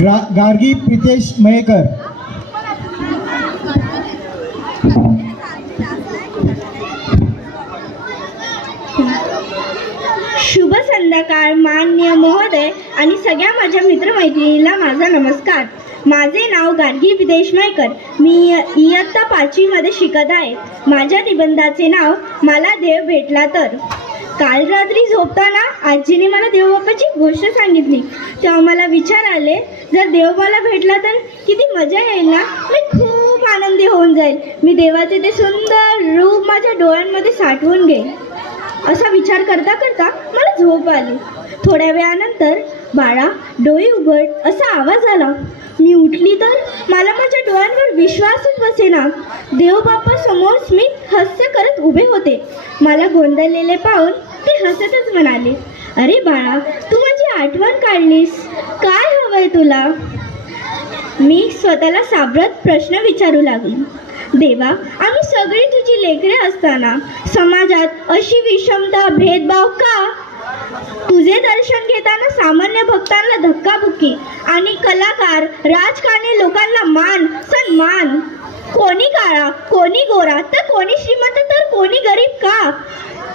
गार्गी प्रितेश मयेकर. शुभ संध्याकाळ मान्य महोदय आणि सगळ्या माझ्या मित्रमैत्रिणींना माझा नमस्कार. माझे नाव गार्गी प्रितेश मयेकर. मी इयत्ता 5वी मध्ये शिकत आहे. माझ्या निबंधाचे नाव मला देव भेटला तर. काल रात्री झोपताना आजीने मला देवबापाची गोष्ट सांगितली. तेव्हा मला विचार आले, जर देव मला भेटला तर किती मजा येईल ना. मी खूप आनंदी होऊन जाईल. मी देवाचे ते सुंदर रूप माझ्या डोळ्यांमध्ये साठवून घेईन. असा विचार करता करता मला झोप आली. थोड्या वेळानंतर बाळा डोळे उघड असा आवाज आला. मी उठली तर मला माझ्या डोळ्यांवर विश्वासच बसेना. देवबाप्पा समोर स्मित हास्य करत उभे होते. मला गोंधळलेले पाहून ते हसतच म्हणाले, अरे बाळा तू माझी आठवण काढलीस, काय हवंय तुला. मी स्वतःला सावरत प्रश्न विचारू लागली. देवा, आम्ही सगळी तुझी लेकरे असताना समाजात अशी विषमता भेदभाव का. तुझे दर्शन घेताना सामान्य भक्तांना धक्काबुक्की आणि कलाकार राजकारणी लोकांना मान सन्मान. कोणी काळा कोणी गोरा तर कोणी श्रीमंत तर कोणी गरीब का.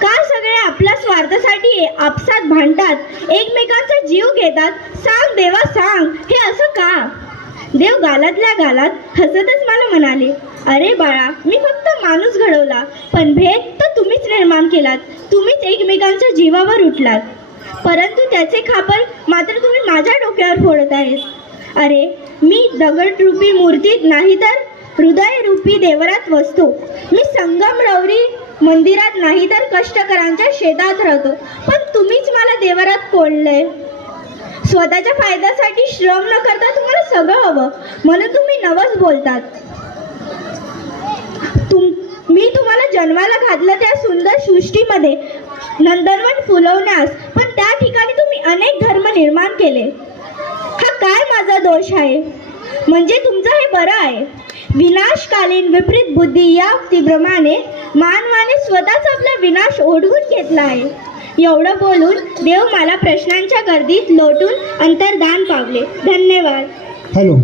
का सगळे आपल्या स्वार्थासाठी आपसात भांडतात, एकमेकांचा जीव घेतात. सांग देवा सांग, हे असं का. देव गालातल्या गालात हसतच मला म्हणाले, अरे बाळा मी फक्त माणूस घडवला, पण भेद तर तुम्हीच निर्माण केलात. तुम्हीच एकमेकांच्या जीवावर उठलात, परंतु त्याचे खापर मात्र तुम्ही माझ्या डोक्यावर फोडत आहेत. अरे मी दगडरूपी मूर्तीत नाही तर हृदयरूपी देवरात वसतो. मी संगमरवरी मंदिरात नाही तर कष्टकरांच्या शेतात राहतो, पण तुम्हीच मला देवरात कोंडले. स्वतःच्या फायद्यासाठी श्रम न करता तुम्हाला सगळं हवं म्हणून तुम्ही नवस बोलतात. मी तुम्हाला जन्माला घातलं त्या सुंदर सृष्टीमध्ये नंदनवन फुलवण्यास, पण त्या ठिकाणी तुम्ही अनेक धर्म निर्माण केले. हा काय माझा दोष आहे. म्हणजे तुमचं हे बरं आहे. विनाशकालीन विपरीत बुद्धी या तीव्रमाने मानवाने स्वतःच आपला विनाश ओढवून घेतला आहे. एवढं बोलून देव मला प्रश्नांच्या गर्दीत लोटून अंतर्धान पावले. धन्यवाद. हॅलो.